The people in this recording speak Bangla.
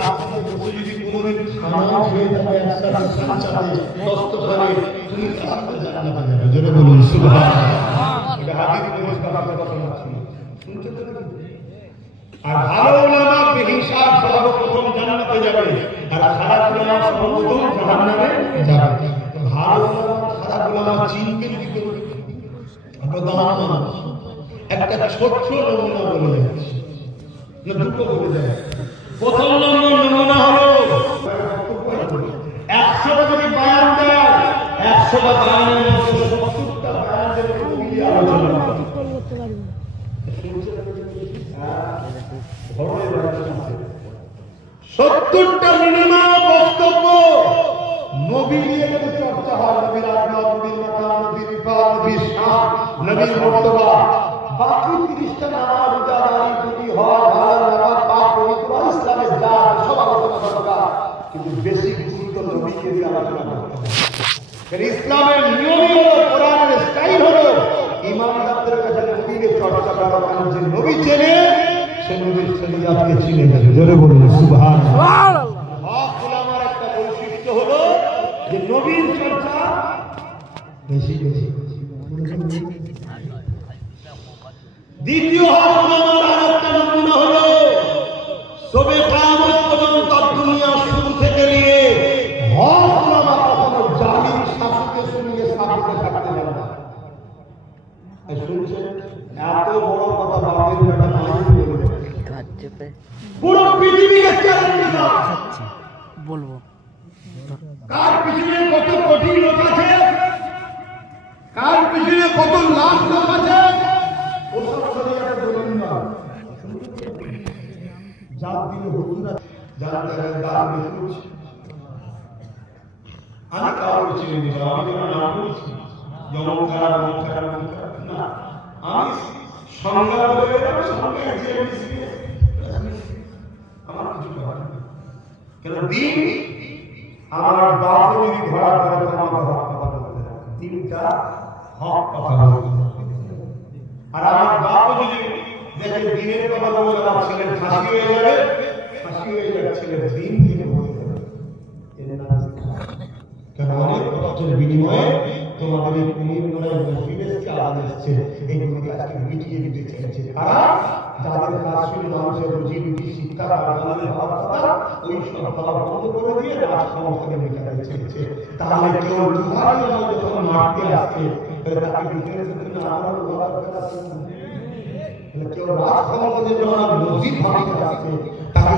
রাস্তায় বসে যদি কোনোদিন খানা খেয়ে থাকে একসাথে সাথে দস্তখানে তুমি তাহলে জান্নাতে যাবে। জোরে বলুন সুবহানাল্লাহ। এটা হাদিস পরিষ্কার আপনাদের কথা ছিল, শুনছেন তো নাকি? আর ভালো উলামা বেহিসাব সর্বপ্রথম জান্নাতে যাবে, আর খারাপ উলামা সর্বপ্রথম জাহান্নামে যাবে। ভালো উলামা খারাপ উলামা চিনবেন কি করে? আপনাদের মানুষ একটা ছোট্ট নমুনা বলে যাচ্ছে না, দুটো বলে যায়। প্রথম নমুনা হলো 100টা যদি বয়ান দেয়, 100টা বয়ানের মধ্যে 70টা বয়ানের মিলিয়ে আলোচনা করতে পারবে। 70টা মিনিমাম বক্তব্য নবী নিয়ে যদি চর্চা হয়, নবীর আদব, নবীর মাকাম, নবীর ইফাত, নবীর শান, নবীর মর্তবা, বাকি 30টা নামাজ রোজা দাঁড়ি যদি হয়, ভালো নামাজ পাক পবিত্র ইসলামের যা সব আলোচনা দরকার, কিন্তু বেশি গুরুত্ব নবীকে দিয়ে আলোচনা করতে হবে। কারণ ইসলামের নিয়ম হলো, কোরআনের স্টাইল হলো ইমানদারদের কাছে নবীকে চর্চা করা, কারণ যে নবী চেনে সে নবীর শরীয়তকে চিনে গেছে। জোরে বলুন সুবহানাল্লাহ। হক উলামার একটা বৈশিষ্ট্য হলো যে নবীর চর্চা বেশি বেশি। দ্বিতীয় হক উলামার আরেকটা নমুনা হলো সবে কিয়ামত পর্যন্ত দুনিয়া শুরু থেকে নিয়ে হক উলামা কখনো জালিম শাসককে শুনিয়ে শাসককে থাকতে পারে না। শুনছেন? এত বড় কথা বাপের বেটা মাইক বলবে, পুরো পৃথিবীকে চ্যালেঞ্জ দিচ্ছে বলবো। কার পিছনে কত কোটি লোক আছে, কার পিছনে কত লাখ লোক আছে, ওসব শরীয়তে দলিল নয়। যার দিনে হুজুরা যার জায়গায় দাঁড় বেশি, আমি কাউকে চিনি না, আমি নাম বলছি যেমন খারাপ না, আমি সংজ্ঞা বলে সংজ্ঞা আমার কিছু হয় না। কেন দিন আমার বাপ যদি ধরা করে আমার হক কথা বলতে হবে, তিনটা হক কথা বলতে হবে। আর আমার বাপ যদি দেখে দিনের কথা বলে আমার ছেলের ফাঁসি হয়ে যাবে, ফাঁসি হয়ে যাবে ছেলের দিন থেকে বলতে হবে। কেন অনেক কথার বিনিময়ে তোমাদের এই পুরীর বিদেশকে আলাদ এসছে, এইগুলোকে আজকে মিটিয়ে দিতে চাইছে কারা? যাদের কাজ ছিল মানুষের রুজি রুটি শিক্ষা কারখানায় হওয়ার কথা, ওই সব খাওয়া বন্ধ করে দিয়ে রাজ ক্ষমতাকে মেটাতে চেয়েছে। তাহলে কেউ দুহারি যখন মারতে আসছে তাকে ডিফেন্সের জন্য আবার কেউ রাজ ক্ষমতাকে যখন মসজিদ ভাঙতে আসছে তাকে